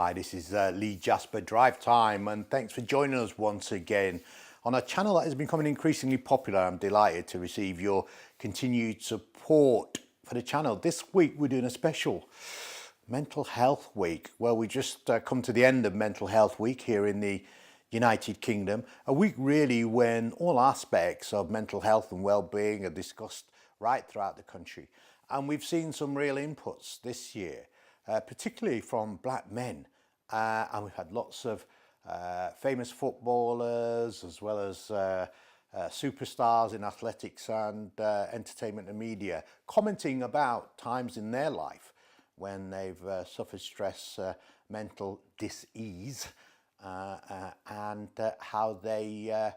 Hi, this is Lee Jasper, Drive Time, and thanks for joining us once again on a channel that has becoming increasingly popular. I'm delighted to receive your continued support for the channel. This week we're doing a special Mental Health Week. Well, we just come to the end of Mental Health Week here in the United Kingdom, a week really when all aspects of mental health and well-being are discussed right throughout the country. And we've seen some real inputs this year, particularly from black men. And we've had lots of famous footballers as well as superstars in athletics and entertainment and media commenting about times in their life when they've suffered stress, mental dis-ease, and how they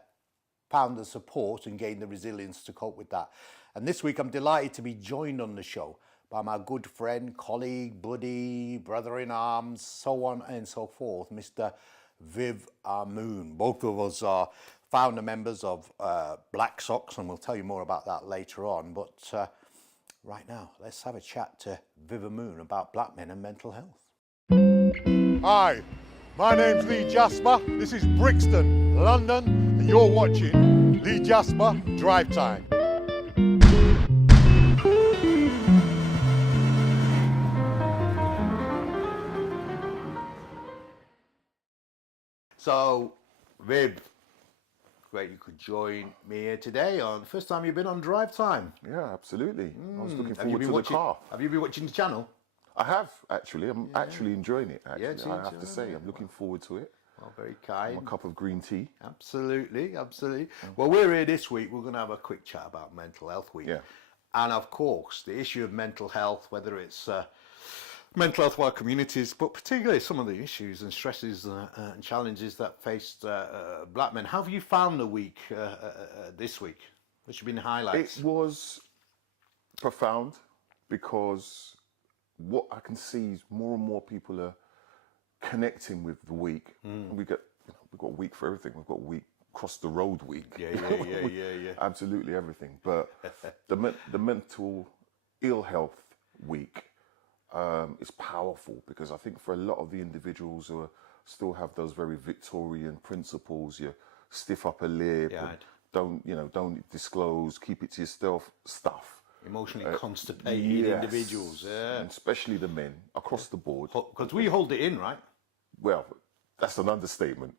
found the support and gained the resilience to cope with that. And this week I'm delighted to be joined on the show by my good friend, colleague, buddy, brother-in-arms, so on and so forth, Mr. Viv Ahmun. Both of us are founder members of Black Socks, and we'll tell you more about that later on. But right now, let's have a chat to Viv Ahmun about black men and mental health. Hi, my name's Lee Jasper. This is Brixton, London, and you're watching Lee Jasper Drive Time. So, Viv, great you could join me here today on the first time you've been on Drive Time. Yeah, absolutely. I was looking Have you forward been to watching, the car. Have you been watching the channel? I have, actually. I'm actually enjoying it, actually. it I have seems, to say, I'm looking forward to it. Well, very kind. A cup of green tea. Absolutely, absolutely. Well, we're here this week. We're going to have a quick chat about Mental Health Week. Yeah. And of course, the issue of mental health, whether it's mental health for our communities, but particularly some of the issues and stresses and challenges that faced black men. How have you found the week this week? Which have been the highlights? It was profound because what I can see is more and more people are connecting with the week. We've got a week for everything. We've got a week across the road week. Yeah. Absolutely everything. But the mental ill health week is powerful because I think for a lot of the individuals who still have those very Victorian principles, you stiff upper lip, don't disclose, keep it to yourself stuff. Emotionally constipated individuals, and especially the men across the board. Because we hold it in, right? Well, that's an understatement.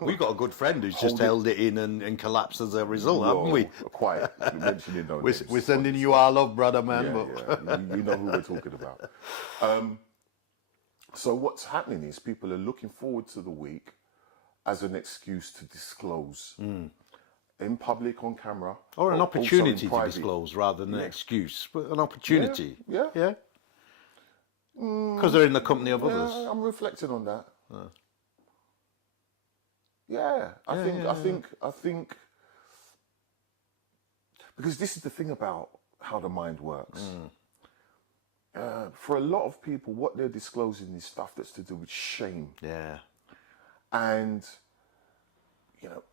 We've got a good friend who's just held it in and collapsed as a result, haven't we? Quite. Mentioning no names. We're sending you our love, brother, man. Yeah. You know who we're talking about. So what's happening is people are looking forward to the week as an excuse to disclose in public, on camera. Or an opportunity to disclose rather than an excuse, but an opportunity. Yeah. Because they're in the company of others. I'm reflecting on that. I think because this is the thing about how the mind works. For a lot of people, what they're disclosing is stuff that's to do with shame. Yeah. And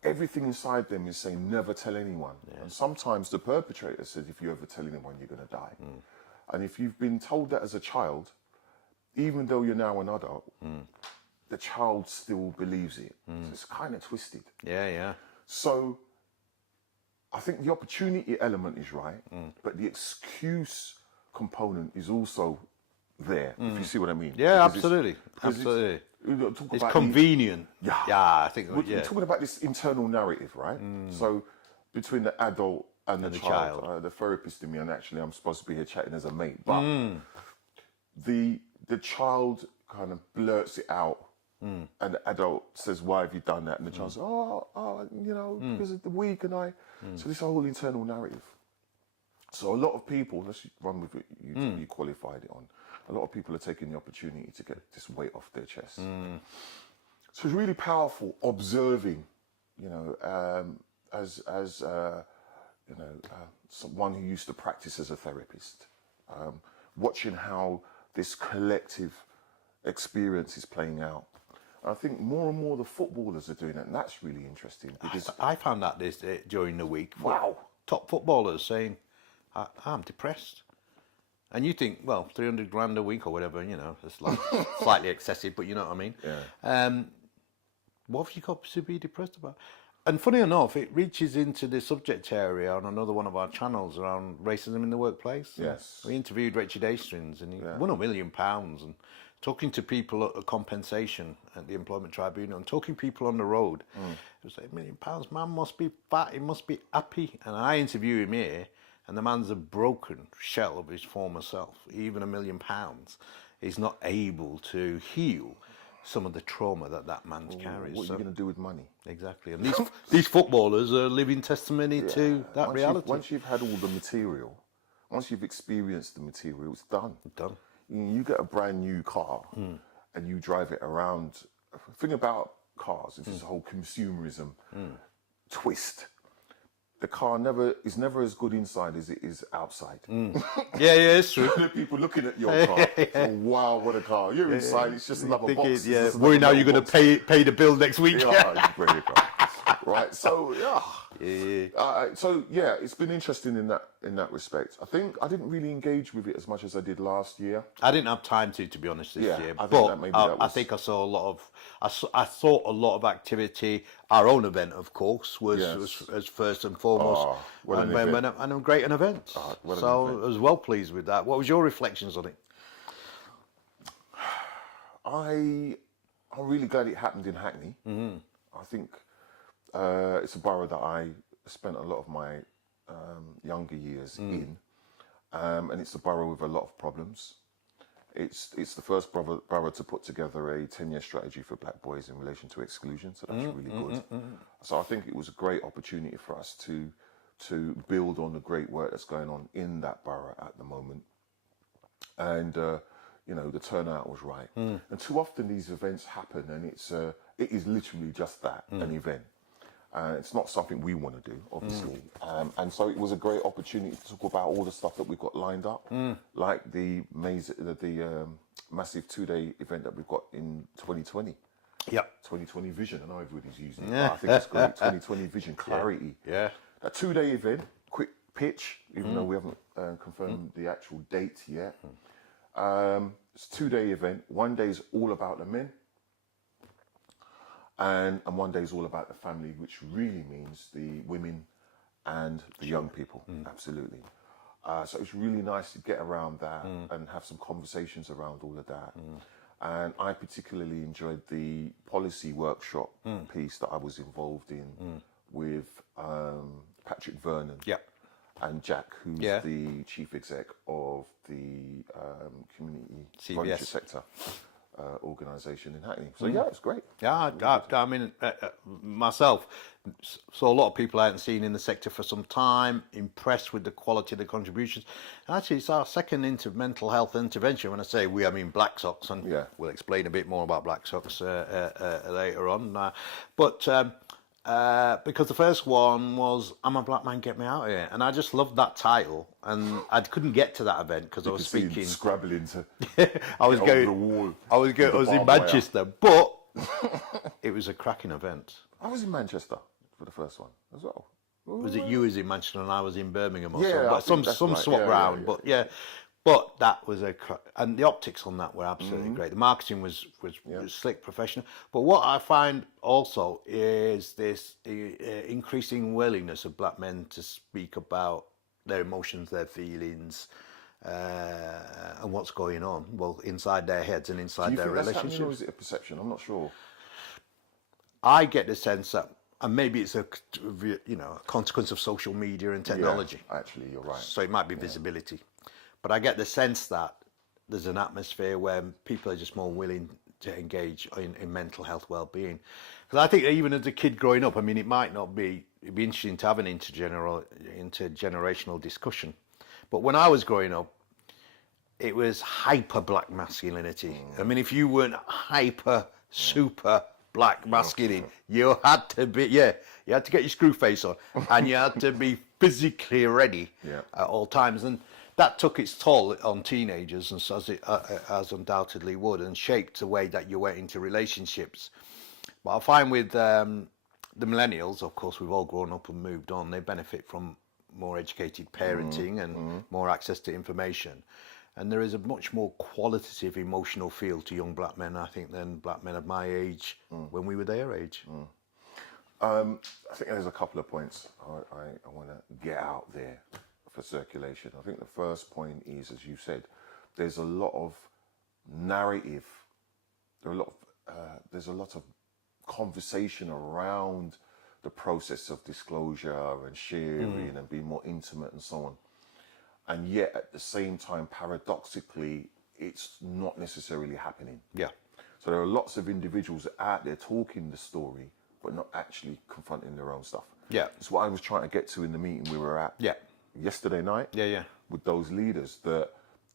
everything inside them is saying never tell anyone. And sometimes the perpetrator says if you ever tell anyone, you're going to die. And if you've been told that as a child, even though you're now an adult, the child still believes it. So it's kind of twisted. Yeah. So I think the opportunity element is right, but the excuse component is also there, if you see what I mean. Yeah, because absolutely. It's convenient. I think we're talking about this internal narrative, right? So between the adult and the child. The therapist in me, and actually I'm supposed to be here chatting as a mate, but the child kind of blurts it out, and the adult says, "Why have you done that?" And the child says, because of the week, and I. So this whole internal narrative. So a lot of people, let's run with it. You qualified it on. A lot of people are taking the opportunity to get this weight off their chest. So it's really powerful observing, as someone who used to practice as a therapist, watching how this collective experience is playing out. I think more and more the footballers are doing it, and that's really interesting because I found that during the week. Wow. Top footballers saying, "I'm depressed. And you think, well, 300 grand a week or whatever, you know, it's like slightly excessive, but you know what I mean? Yeah. What have you got to be depressed about? And funny enough, it reaches into the subject area on another one of our channels around racism in the workplace. Yes. We interviewed Richard Hastings, and he won £1 million, and talking to people at a compensation at the Employment Tribunal, and talking to people on the road. It was like £1 million, man must be fat, he must be happy. And I interview him here, and the man's a broken shell of his former self. Even £1 million, he's not able to heal some of the trauma that man's carries. What are you going to do with money? Exactly. And these footballers are living testimony to that reality. Once you've had all the material, once you've experienced the material, it's done. Done. You get a brand new car and you drive it around. The thing about cars is this whole consumerism twist. The car is never as good inside as it is outside. Yeah, it's true. People looking at your car, say, wow, what a car. You're inside, it's just another box. Worry now you're going to pay the bill next week. Right, so it's been interesting in that respect. I think I didn't really engage with it as much as I did last year. I didn't have time to be honest, this year. I think I saw a lot of. I thought a lot of activity. Our own event, of course, was first and foremost, and a great event. So I was well pleased with that. What was your reflections on it? I'm really glad it happened in Hackney. I think it's a borough that I spent a lot of my younger years in, and it's a borough with a lot of problems. It's the first borough to put together a 10-year strategy for black boys in relation to exclusion, so that's really good. So I think it was a great opportunity for us to build on the great work that's going on in that borough at the moment. And the turnout was right. And too often these events happen, and it is literally just that, an event. It's not something we want to do, obviously. And so it was a great opportunity to talk about all the stuff that we've got lined up, like the massive 2-day event that we've got in 2020. Yeah. 2020 Vision. I know everybody's using it, but I think it's great. 2020 Vision, clarity. Yeah. A 2-day event, quick pitch, even though we haven't confirmed the actual date yet. It's a 2-day event. 1 day is all about the men. And 1 day is all about the family, which really means the women and the young people. Absolutely. So it's really nice to get around that and have some conversations around all of that. And I particularly enjoyed the policy workshop piece that I was involved in with Patrick Vernon and Jack, who's the chief exec of the community voluntary sector organisation in Hackney. So it's great. Yeah, I mean, myself, saw a lot of people I hadn't seen in the sector for some time, impressed with the quality of the contributions. And actually, it's our second mental health intervention. When I say we, I mean Black Sox, and we'll explain a bit more about Black Sox later on. Because the first one was "I'm a Black Man, Get Me Out of Here," and I just loved that title, and I couldn't get to that event because I was speaking, scrabbling to. I was going. The wall. I was in Manchester, but it was a cracking event. I was in Manchester for the first one as well. Was it you was in Manchester and I was in Birmingham or something? But some swap round, but But that was and the optics on that were absolutely great. The marketing was slick, professional. But what I find also is this increasing willingness of black men to speak about their emotions, their feelings, and what's going on, well, inside their heads and inside their relationships. Or is it a perception? I'm not sure. I get the sense that, and maybe it's a consequence of social media and technology. Yeah, actually, you're right. So it might be visibility. But I get the sense that there's an atmosphere where people are just more willing to engage in mental health well-being. Because I think even as a kid growing up, I mean, it'd be interesting to have an intergenerational discussion. But when I was growing up, it was hyper black masculinity. I mean, if you weren't hyper, super black masculine, you had to be, you had to get your screw face on, and you had to be physically ready at all times. And that took its toll on teenagers, and as undoubtedly would, and shaped the way that you went into relationships. But I find with the millennials, of course, we've all grown up and moved on. They benefit from more educated parenting and more access to information. And there is a much more qualitative emotional feel to young black men, I think, than black men of my age when we were their age. I think there's a couple of points I want to get out there for circulation. I think the first point is, as you said, there's a lot of narrative. There's a lot of conversation around the process of disclosure and sharing and being more intimate and so on. And yet, at the same time, paradoxically, it's not necessarily happening. Yeah. So there are lots of individuals out there talking the story, but not actually confronting their own stuff. Yeah. It's what I was trying to get to in the meeting we were at yesterday night. Yeah. With those leaders, that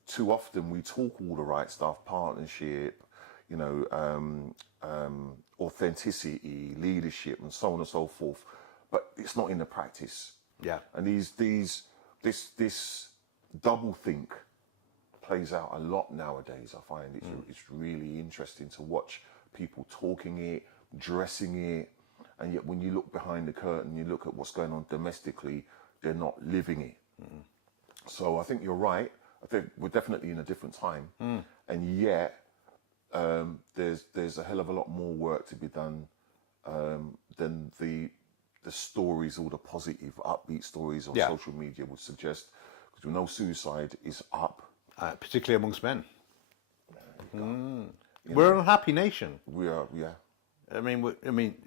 too often we talk all the right stuff, partnership, authenticity, leadership, and so on and so forth, but it's not in the practice. Yeah. And this double think plays out a lot nowadays. I find it's really interesting to watch people talking it, dressing it, and yet when you look behind the curtain, you look at what's going on domestically, they're not living it. So I think you're right. I think we're definitely in a different time, and yet there's a hell of a lot more work to be done than the stories, all the positive, upbeat stories on social media would suggest. Because we know suicide is up, particularly amongst men. We're an unhappy nation. We are, yeah. I mean,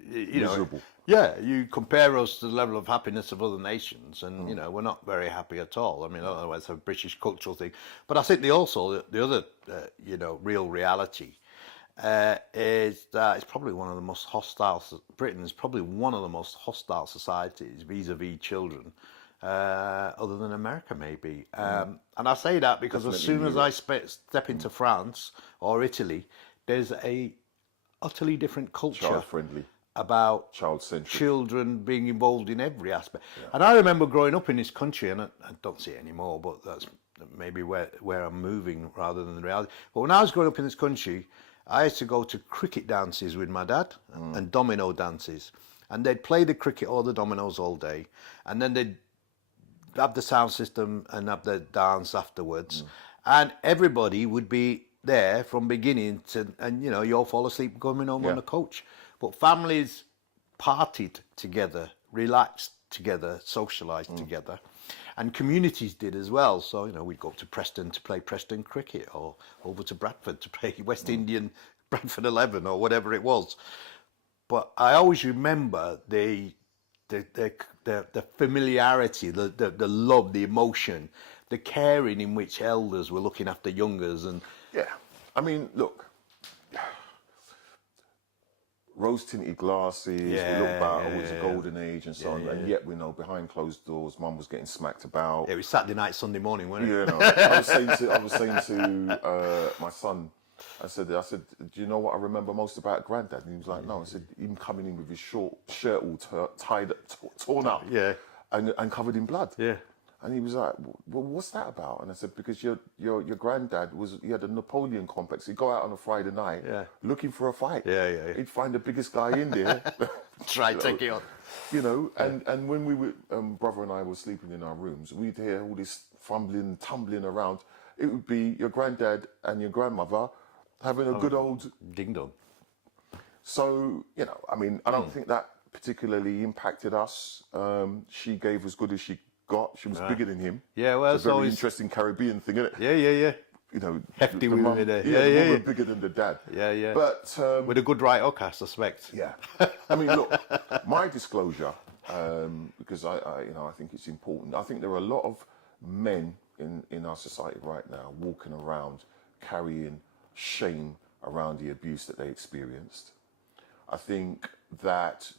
Miserable. You compare us to the level of happiness of other nations, and we're not very happy at all. I mean, otherwise it's a British cultural thing. But I think the other real reality is that it's probably one of the most hostile. Britain is probably one of the most hostile societies vis-a-vis children, other than America, maybe. And I say that because as soon as I step into France or Italy, there's a utterly different culture, Child-friendly, about child-centric, children being involved in every aspect. And I remember growing up in this country, and I don't see it anymore, but that's maybe where I'm moving rather than the reality. But when I was growing up in this country, I used to go to cricket dances with my dad and domino dances, and they'd play the cricket or the dominoes all day, and then they'd have the sound system and have the dance afterwards, and everybody would be there from beginning to, and you all fall asleep coming home on the coach. But families partied together, relaxed together, socialised together, and communities did as well. So we'd go up to Preston to play Preston cricket, or over to Bradford to play West Indian Bradford 11 or whatever it was. But I always remember the familiarity, the love, the emotion, the caring in which elders were looking after youngers. And I mean, look, rose-tinted glasses, we look back, it was a golden age and so on, and yet we know behind closed doors, Mum was getting smacked about. It was Saturday night, Sunday morning, wasn't it? I was saying to my son, I said, do you know what I remember most about Granddad? And he was like, no. I said, him coming in with his short shirt all torn up, and covered in blood. Yeah. And he was like, well, what's that about? And I said, because your granddad he had a Napoleon complex. He'd go out on a Friday night looking for a fight. Yeah. He'd find the biggest guy in there. Try to take it on. And when we were, brother and I were sleeping in our rooms, we'd hear all this fumbling, tumbling around. It would be your granddad and your grandmother having a good old ding dong. So, I mean, I don't think that particularly impacted us. She gave as good as she got. She was bigger than him. Yeah, well, it's a very interesting Caribbean thing, isn't it? Yeah. Hefty the women mum, there. the mum were bigger than the dad. Yeah. But with a good right hook, I suspect. Yeah. I mean, look, my disclosure, because I think it's important. I think there are a lot of men in our society right now walking around carrying shame around the abuse that they experienced. I think that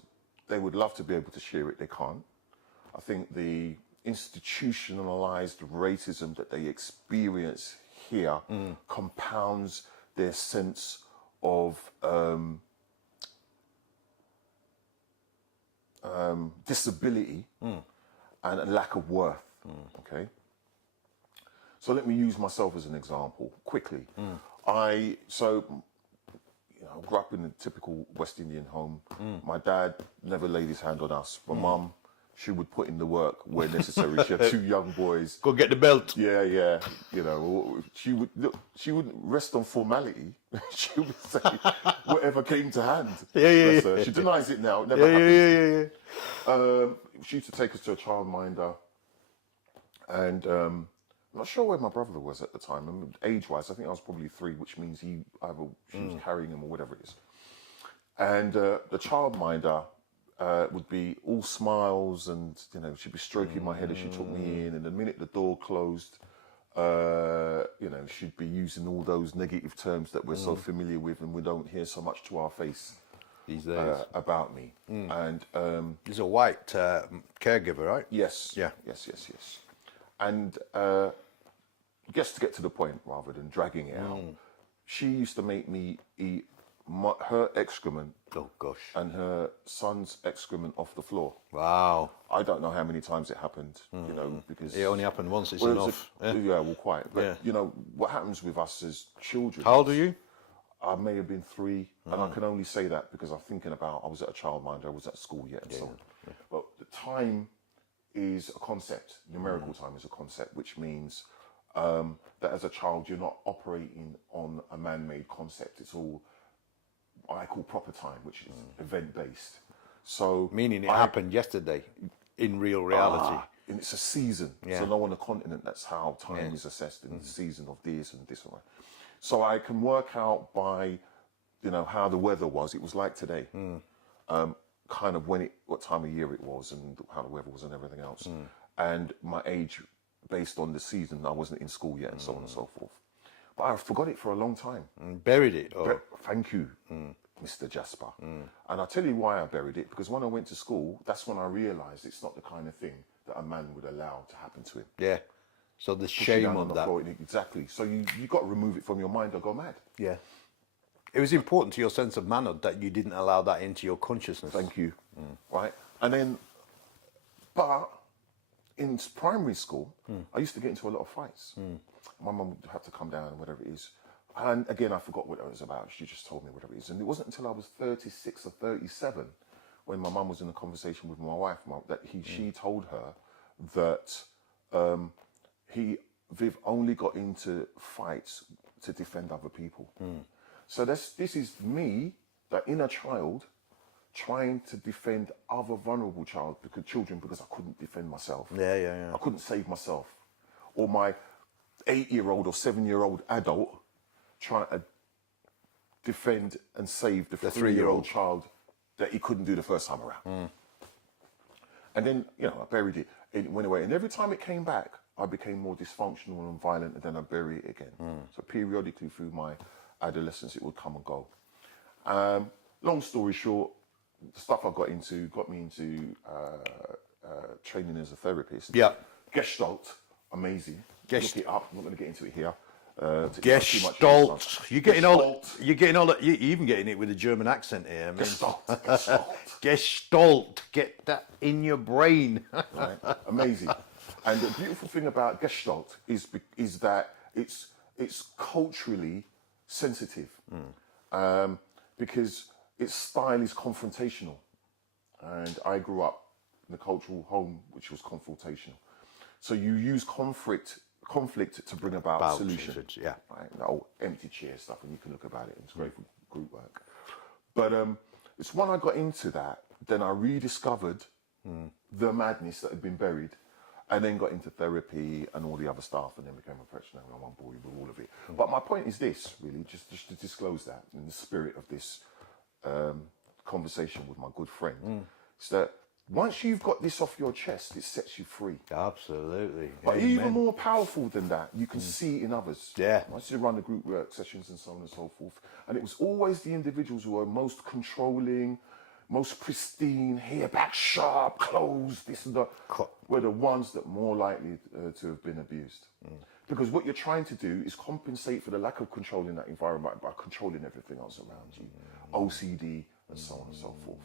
they would love to be able to share it, they can't. I think the institutionalized racism that they experience here compounds their sense of disability and a lack of worth. Okay, so let me use myself as an example quickly. I grew up in a typical West Indian home. My dad never laid his hand on us. My mum she would put in the work where necessary. She had 2 young boys. Go get the belt. Yeah, yeah. You know, she wouldn't rest on formality. She would say whatever came to hand. Yeah. She denies it now. It never happened. She used to take us to a childminder, and I'm not sure where my brother was at the time. I mean, age-wise, I think I was probably 3, which means she was carrying him or whatever it is. And the childminder would be all smiles, and you know, she'd be stroking my head as she took me in. And the minute the door closed, you know, she'd be using all those negative terms that we're so familiar with, and we don't hear so much to our face These days. about me. And He's a white caregiver, right? yes, Yeah. yes. And just to get to the point, rather than dragging it out, she used to make me eat her excrement. Oh gosh. And her son's excrement off the floor. Wow. I don't know how many times it happened, you know, because It only happened once. It's well, enough. yeah, well, quite. But Yeah. you know what happens with us as children. How old are you? I may have been 3, and I can only say that because I'm thinking about I was at a childminder, I was at school yet, and so on. But the time is a concept. Numerical time is a concept, which means that as a child you're not operating on a man-made concept. It's all what I call proper time, which is event-based. So Meaning it happened yesterday, in real reality. And it's a season. Yeah. So now on the continent, that's how time is assessed in the season of this and this and that. So I can work out by, you know, how the weather was. It was like today, kind of what time of year it was, and how the weather was, and everything else, and my age based on the season. I wasn't in school yet, and so on and so forth. But I forgot it for a long time. Buried it. Or... Thank you, Mr. Jasper. And I'll tell you why I buried it, because when I went to school, that's when I realised it's not the kind of thing that a man would allow to happen to him. Yeah. So the Push you shame down on the that. floor, exactly. So you got to remove it from your mind or go mad. Yeah. It was important to your sense of manhood that you didn't allow that into your consciousness. Thank you. Right? And then, but in primary school, I used to get into a lot of fights. My mum would have to come down, whatever it is. And again, I forgot what it was about. She just told me whatever it is. And it wasn't until I was 36 or 37 when my mum was in a conversation with my wife that she told her that Viv only got into fights to defend other people. So this is me, the inner child, trying to defend other vulnerable children because I couldn't defend myself. Yeah. I couldn't save myself. Or my 8-year-old or 7-year-old adult trying to defend and save the 3-year-old child that he couldn't do the first time around. And then, you know, I buried it. It went away. And every time it came back, I became more dysfunctional and violent, and then I bury it again. So periodically through my adolescence, it would come and go. Long story short, the stuff I got me into training as a therapist. Yeah. Gestalt, amazing. Look it up. I'm not going to get into it here. Gestalt. You're getting all that. You're even getting it with a German accent here. I mean, Gestalt. Gestalt. Get that in your brain. Right? Amazing. And the beautiful thing about Gestalt is that it's culturally sensitive, because its style is confrontational. And I grew up in a cultural home which was confrontational. So you use conflict to bring about solution. Yeah. Right? That old empty chair stuff, and you can look about it. It's great for group work. But it's when I got into that, then I rediscovered the madness that had been buried, and then got into therapy and all the other stuff, and then became a practitioner, and I won't bore you with all of it. But my point is this, really, just to disclose that in the spirit of this conversation with my good friend, is that once you've got this off your chest, it sets you free. Absolutely. But Amen. even more powerful than that, you can see it in others. Yeah. I used to run the group work sessions and so on and so forth. And it was always the individuals who were most controlling, most pristine, hair back sharp, clothes, this and that, were the ones that more likely to have been abused. Because what you're trying to do is compensate for the lack of control in that environment by controlling everything else around you. OCD and so on and so forth.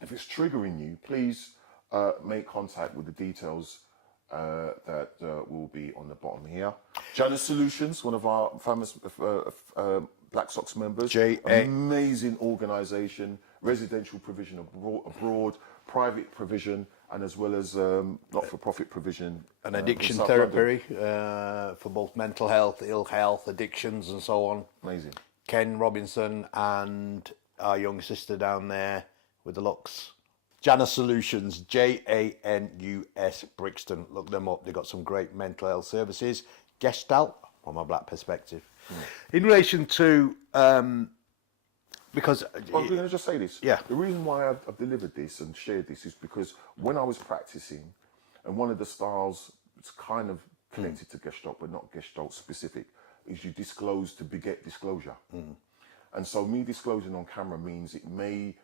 If it's triggering you, please make contact with the details that will be on the bottom here. Janus Solutions, one of our famous Black Sox members. JA. Amazing organisation, residential provision abroad, private provision, and as well as not-for-profit provision. An addiction in South therapy London. for both mental health, ill health, addictions and so on. Amazing. Ken Robinson and our young sister down there with the locks. Janus Solutions, Janus Brixton. Look them up. They've got some great mental health services. Gestalt, from a black perspective. In relation to, because... Well, I'm going to just say this. Yeah. The reason why I've delivered this and shared this is because when I was practicing, and one of the styles, it's kind of connected to Gestalt, but not Gestalt specific, is you disclose to beget disclosure. And so me disclosing on camera means it may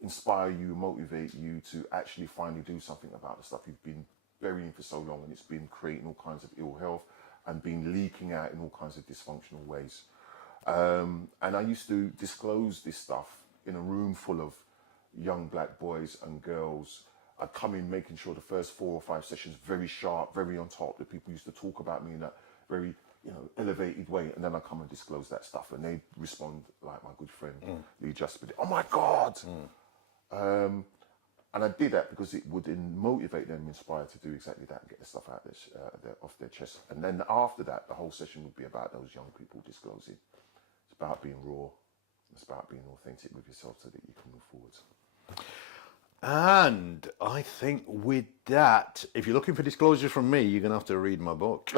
inspire you, motivate you to actually finally do something about the stuff you've been burying for so long, and it's been creating all kinds of ill health and been leaking out in all kinds of dysfunctional ways. And I used to disclose this stuff in a room full of young black boys and girls. I'd come in making sure the first 4 or 5 sessions very sharp, very on top, that people used to talk about me in that very, elevated way, and then I come and disclose that stuff, and they respond like my good friend Lee Jasper did. Oh my God! And I did that because it would motivate them, inspire to do exactly that, and get the stuff out off their chest. And then after that, the whole session would be about those young people disclosing. It's about being raw. It's about being authentic with yourself so that you can move forwards. And I think with that, if you're looking for disclosure from me, you're going to have to read my book.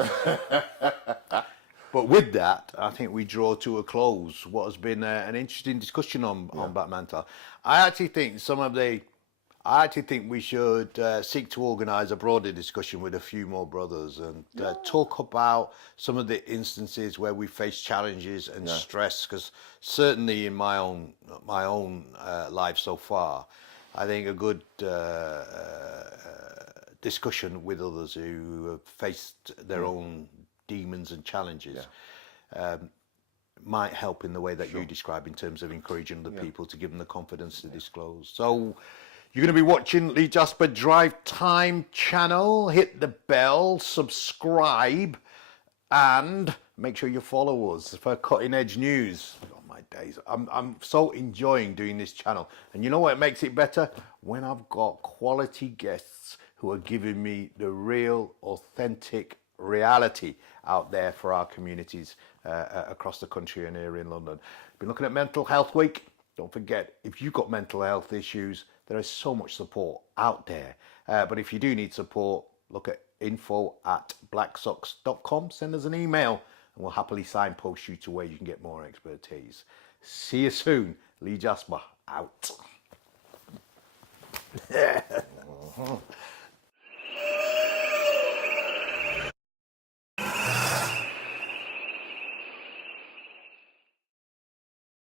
But with that, I think we draw to a close what has been an interesting discussion on black mental. I actually think we should seek to organise a broader discussion with a few more brothers and talk about some of the instances where we face challenges and stress. Because certainly in my own life so far, I think a good discussion with others who have faced their own demons and challenges might help in the way that you describe in terms of encouraging other people to give them the confidence to disclose. So you're going to be watching Lee Jasper Drive Time channel. Hit the bell, subscribe, and make sure you follow us for cutting edge news. Oh my days, I'm so enjoying doing this channel. And you know what makes it better? When I've got quality guests who are giving me the real, authentic reality out there for our communities across the country and here in London. Been looking at Mental Health Week. Don't forget, if you've got mental health issues, there is so much support out there. But if you do need support, look at info@blacksox.com. Send us an email and we'll happily signpost you to where you can get more expertise. See you soon. Lee Jasper out.